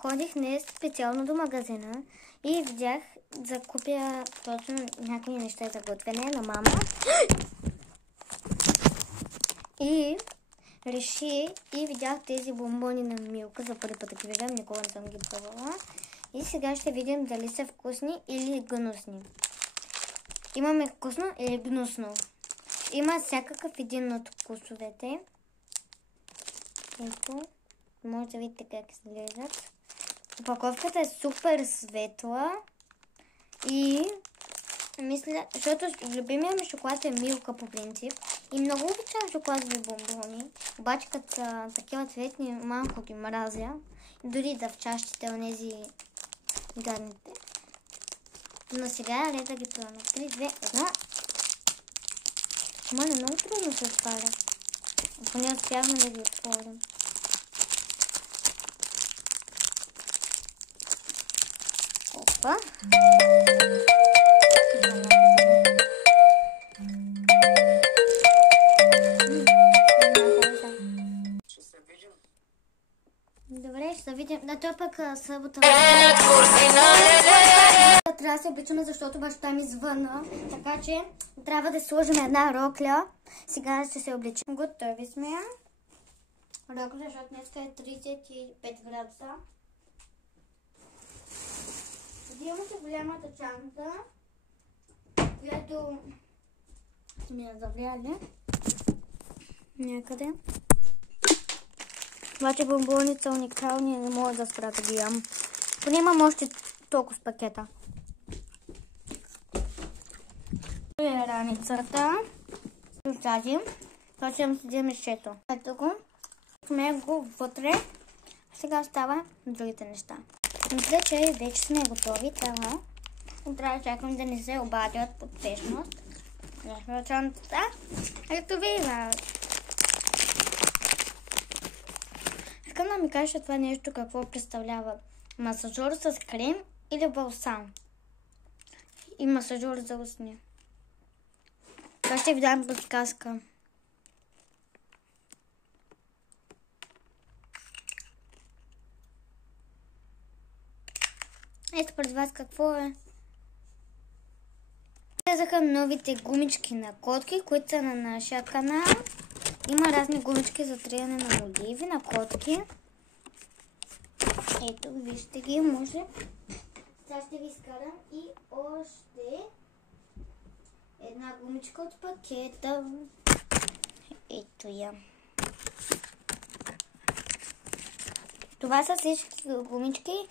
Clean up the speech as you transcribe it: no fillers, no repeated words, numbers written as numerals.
ходих не специално до магазина и видях да купя точно някакви неща за готвене на мама. И реших и видях тези бомбони на Милка. За първи път ги виждам, никога не съм ги пробвала. И сега ще видим дали са вкусни или гнусни. Имаме вкусно или гнусно. Има всякакъв един от вкусовете. Ето, може да видите как изглеждат. Опаковката е супер светла и мисля, защото любимия ми шоколад е Милка по принцип и много обичам шоколадови бомбони, обаче като са такива цветни малко ги мразя, дори да в чашите онези гадните. Но сега е ред да ги пробваме. 3, 2, 1. Мане, много трудно се отваря. Ако не успяваме да ги отворим. Опа. Добре, ще се видим. Да, това пък събота. Трябва да се обличаме, защото баща ми звъна. Така че трябва да сложим една рокля. Сега ще се обличим. Готови сме. Рокля, защото днес е 35 градуса. Взимаме се голямата чанта, която ми я завляли някъде. Обаче бомбоните са уникални и не мога да спра да ги ям. Поне имам още толкова с пакета. Това е раницата. Оставим. Това ще имам седи мишето. Ето го. Сме го вътре. Сега остава другите неща. Мисля, че вече сме готови. Трябва да чакам да не се обадят под спешност. Ето вида. Искам да ми кажа това нещо какво представлява. Масажор с крем или балсам. И масажор за устни. Това ще ви дам подсказка. Ето пред вас какво е. Влезаха новите гумички на котки, които са на нашия канал. Има разни гумички за триене на оливи, на котки. Ето, вижте ги, може. Сега ще ви изкарам и още една гумичка от пакета. Ето я. Това са всички гумички,